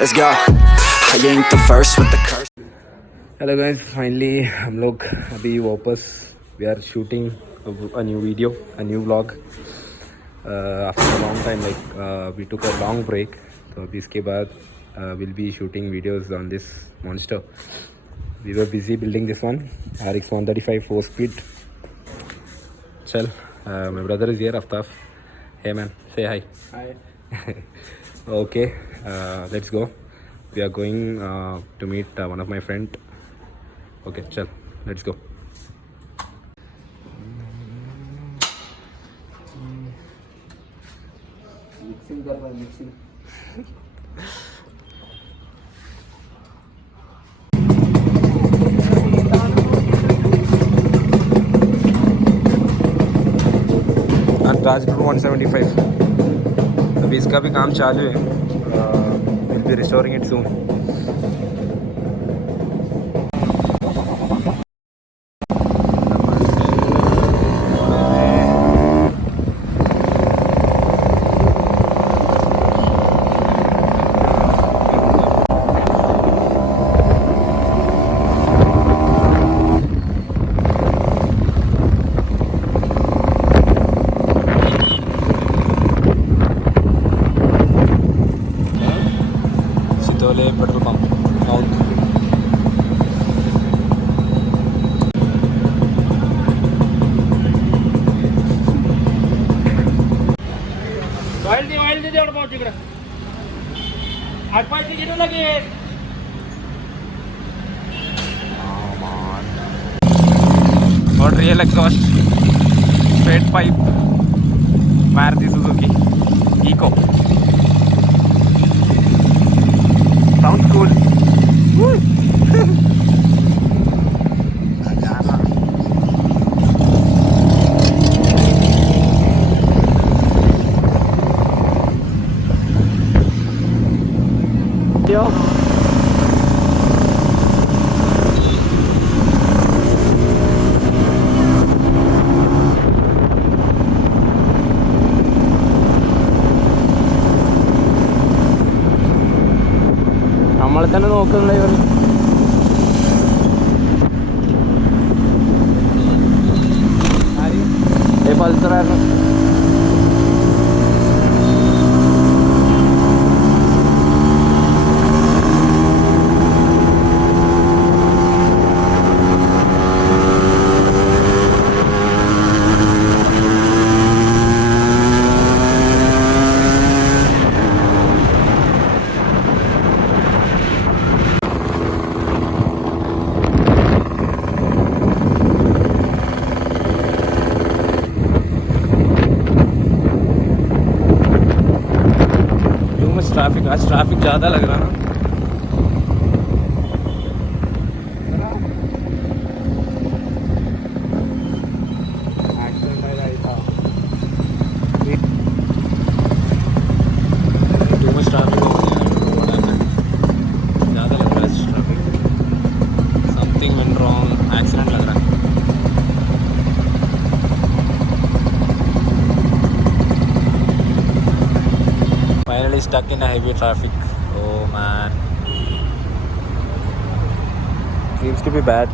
Let's go. I ain't the first with the curse. Hello guys, finally हम लोग अभी वापस we are shooting a new video, a new vlog after a long time. Like we took a long break, so इसके बाद we'll be shooting videos on this monster. We were busy building this one RX 135 4-speed. Chal, my brother is here, Aftaf. Hey man, say hi. Hi. Okay, let's go. We are going to meet one of my friend. Okay, chal, let's go. Mixing कर रहा है, mixing. Rajpur 175. अभी इसका भी काम चालू है. We'll be restoring it soon. Petrol pump south. Oil दे तेवढं पाहू तिकडं. आठपायची किती लागेल. और real exhaust straight pipe Maruti Suzuki Eeco. Sounds cool. Woo. Yo. നമ്മളെ തന്നെ നോക്കുന്നുണ്ട് ഇവർ. പൾസറായിരുന്നു. ट्रैफिक, आज ट्रैफिक ज़्यादा लग रहा ना. एक्सीडेंट आया था. टू मच ट्रैफिक हो गया. ज़्यादा लग रहा है traffic. Something went wrong. Accident लग रहा है. Finally stuck in a heavy traffic. Oh man, seems to be bad.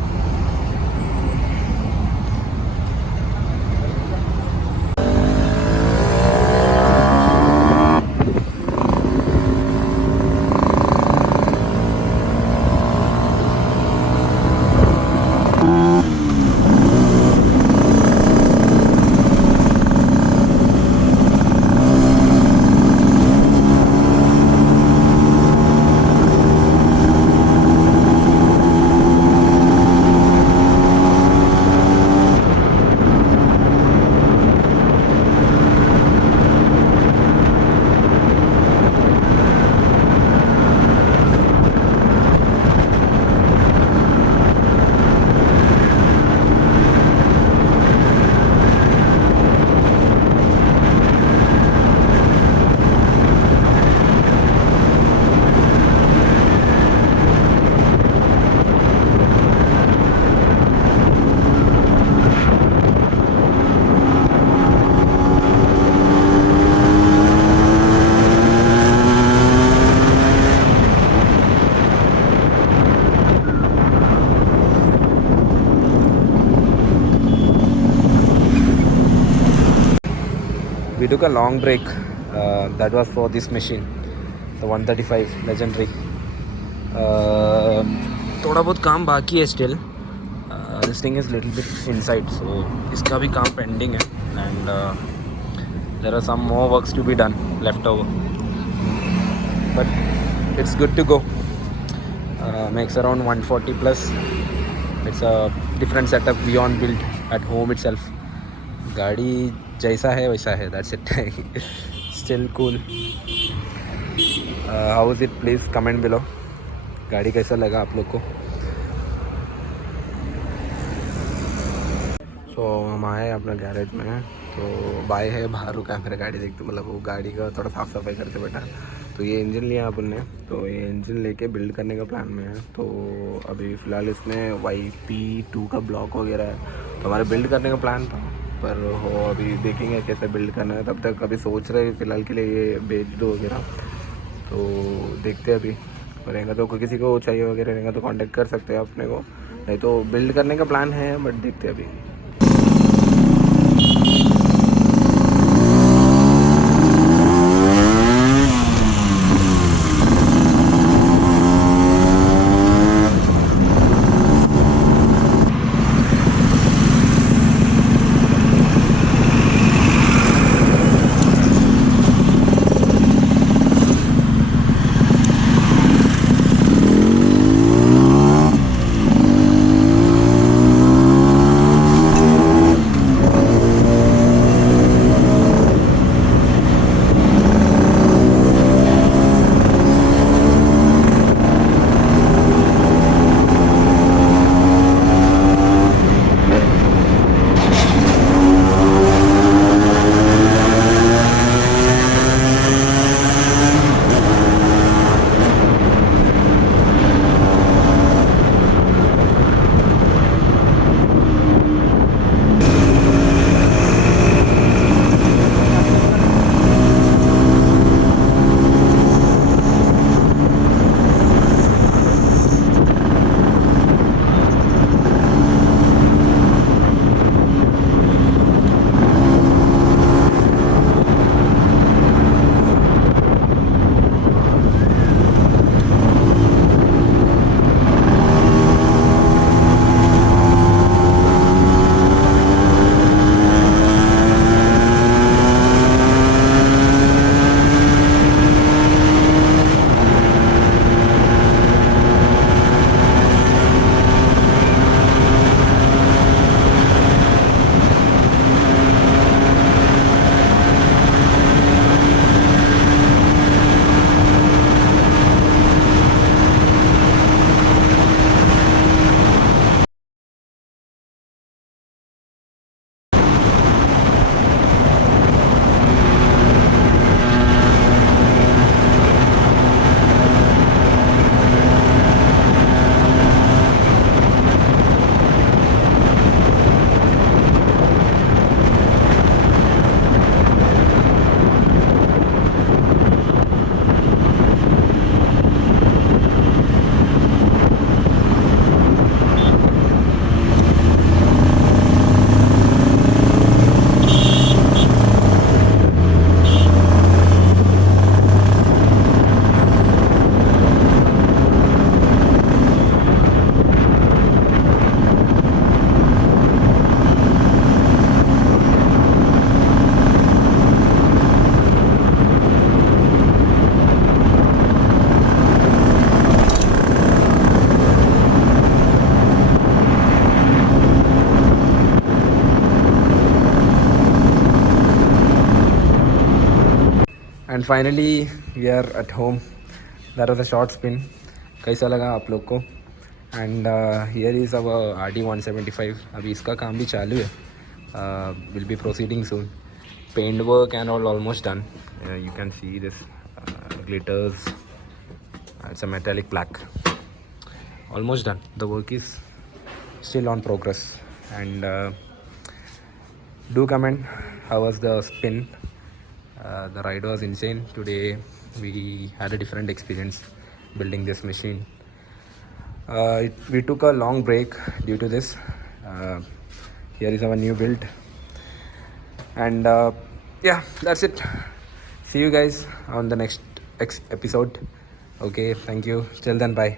we took a long break. That was for this machine, the 135 legendary. थोड़ा बहुत काम बाकी है still. This thing is little bit inside, so इसका भी काम pending है, and there are some more works to be done left over. But it's good to go. Makes around 140 plus. It's a different setup beyond build at home itself. गाड़ी जैसा है वैसा है, that's it. Still cool. How is it? Please comment below. गाड़ी कैसा लगा आप लोग को? सो हम आए अपना गैरेज में, तो बाय है बाहर रुका मेरा गाड़ी देखते, मतलब वो गाड़ी का थोड़ा साफ़ सफाई करते बैठा। तो ये इंजन लिया अपन ने, तो ये इंजन लेके बिल्ड करने का प्लान में है। तो अभी फ़िलहाल इसमें YP2 का ब्लॉक वगैरह है, तो हमारे बिल्ड करने का प्लान था, पर हो अभी देखेंगे कैसे बिल्ड करना है। तब तक अभी सोच रहे फ़िलहाल के लिए ये बेच दो वगैरह, तो देखते हैं अभी। रहेगा तो किसी को चाहिए वगैरह रहेगा तो कांटेक्ट कर सकते हैं अपने को, नहीं तो बिल्ड करने का प्लान है, बट देखते हैं अभी। And finally we are at home. That was a short spin. कैसा लगा आप लोग को? And here is our RD175. अभी इसका काम भी चालू है. Will be proceeding soon. Paint work and all almost done. You can see this glitters. It's a metallic black. Almost done. The work is still on progress. And do comment how was the spin. The ride was insane. Today we had a different experience building this machine. We took a long break due to this. Here is our new build. And yeah, that's it. See you guys on the next episode. Okay, thank you. Till then, bye.